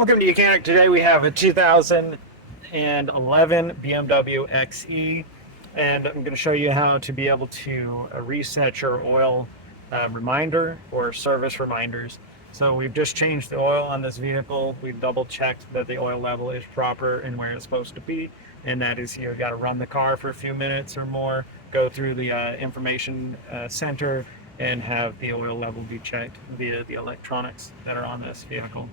Welcome to Mechanic. Today we have a 2011 BMW XE, and I'm going to show you how to be able to reset your oil reminder or service reminders. So we've just changed the oil on this vehicle. We've double checked that the oil level is proper and where it's supposed to be, and that is you've got to run the car for a few minutes or more, go through the information center, and have the oil level be checked via the electronics that are on this vehicle.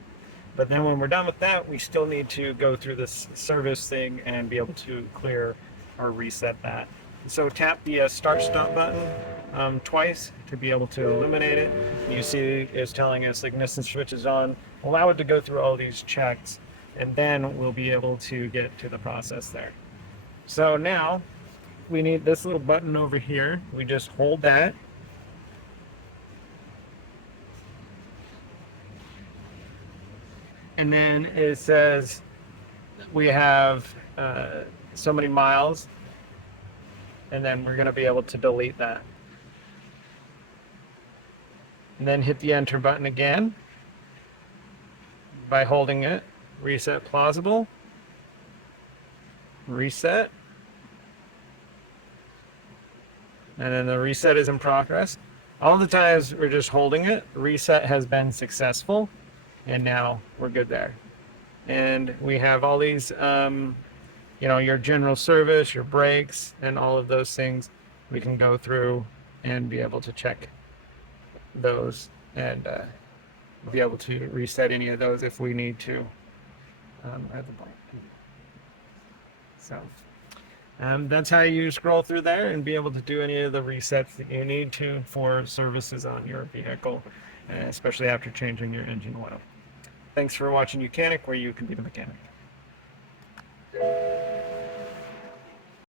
But then when we're done with that, we still need to go through this service thing and be able to clear or reset that. So tap the start stop button twice to be able to eliminate it. You see it's telling us ignition switch is on. Allow it to go through all these checks, and then we'll be able to get to the process there. So now we need this little button over here. We just hold that. And then it says we have so many miles, and then we're going to be able to delete that. And then hit the enter button again by holding it. Reset plausible. Reset. And then the reset is in progress. All the times we're just holding it, reset has been successful. And now we're good there. And we have all these, your general service, your brakes, and all of those things. We can go through and be able to check those and be able to reset any of those if we need to. So that's how you scroll through there and be able to do any of the resets that you need to for services on your vehicle, especially after changing your engine oil. Thanks for watching Mechanic, where you can be the mechanic.